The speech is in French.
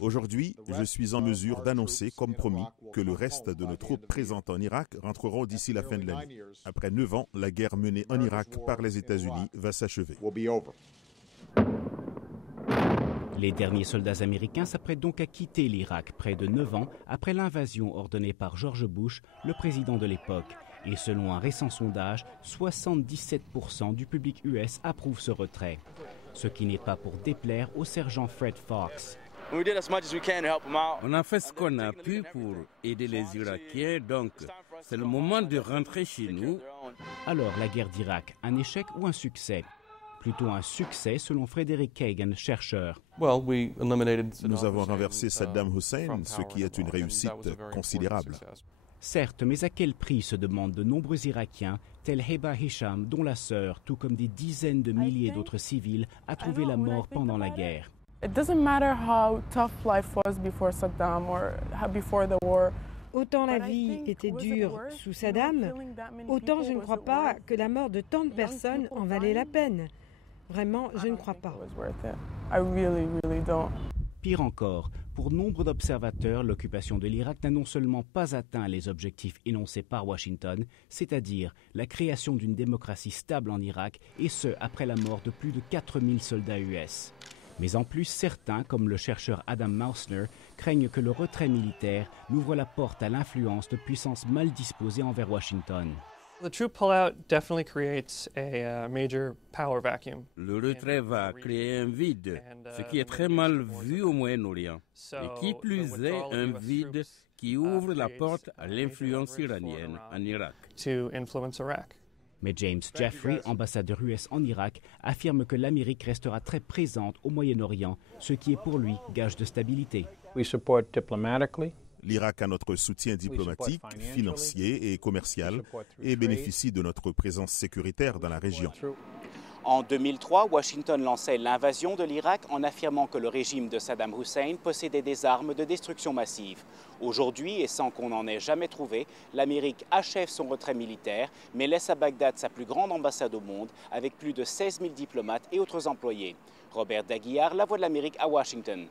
Aujourd'hui, je suis en mesure d'annoncer, comme promis, que le reste de nos troupes présentes en Irak rentreront d'ici la fin de l'année. Après 9 ans, la guerre menée en Irak par les États-Unis va s'achever. Les derniers soldats américains s'apprêtent donc à quitter l'Irak près de 9 ans après l'invasion ordonnée par George Bush, le président de l'époque. Et selon un récent sondage, 77% du public US approuve ce retrait. Ce qui n'est pas pour déplaire au sergent Fred Fox. On a fait ce qu'on a pu pour aider les Irakiens, donc c'est le moment de rentrer chez nous. Alors, la guerre d'Irak, un échec ou un succès? Plutôt un succès selon Frédéric Kagan, chercheur. Nous avons renversé Saddam Hussein, ce qui est une réussite considérable. Certes, mais à quel prix se demandent de nombreux Irakiens, tels Heba Hisham, dont la sœur, tout comme des dizaines de milliers d'autres civils, a trouvé la mort pendant la guerre. Autant la vie était dure sous Saddam, autant je ne crois pas que la mort de tant de personnes en valait la peine. Vraiment, je ne crois pas. Pire encore, pour nombre d'observateurs, l'occupation de l'Irak n'a non seulement pas atteint les objectifs énoncés par Washington, c'est-à-dire la création d'une démocratie stable en Irak, et ce, après la mort de plus de 4000 soldats US. Mais en plus, certains, comme le chercheur Adam Mausner, craignent que le retrait militaire n'ouvre la porte à l'influence de puissances mal disposées envers Washington. Le retrait va créer un vide, ce qui est très mal vu au Moyen-Orient. Et qui plus est, un vide qui ouvre la porte à l'influence iranienne en Irak. Mais James Jeffrey, ambassadeur US en Irak, affirme que l'Amérique restera très présente au Moyen-Orient, ce qui est pour lui gage de stabilité. L'Irak a notre soutien diplomatique, financier et commercial et bénéficie de notre présence sécuritaire dans la région. En 2003, Washington lançait l'invasion de l'Irak en affirmant que le régime de Saddam Hussein possédait des armes de destruction massive. Aujourd'hui, et sans qu'on en ait jamais trouvé, l'Amérique achève son retrait militaire, mais laisse à Bagdad sa plus grande ambassade au monde, avec plus de 16 000 diplomates et autres employés. Robert Daguillard, La Voix de l'Amérique à Washington.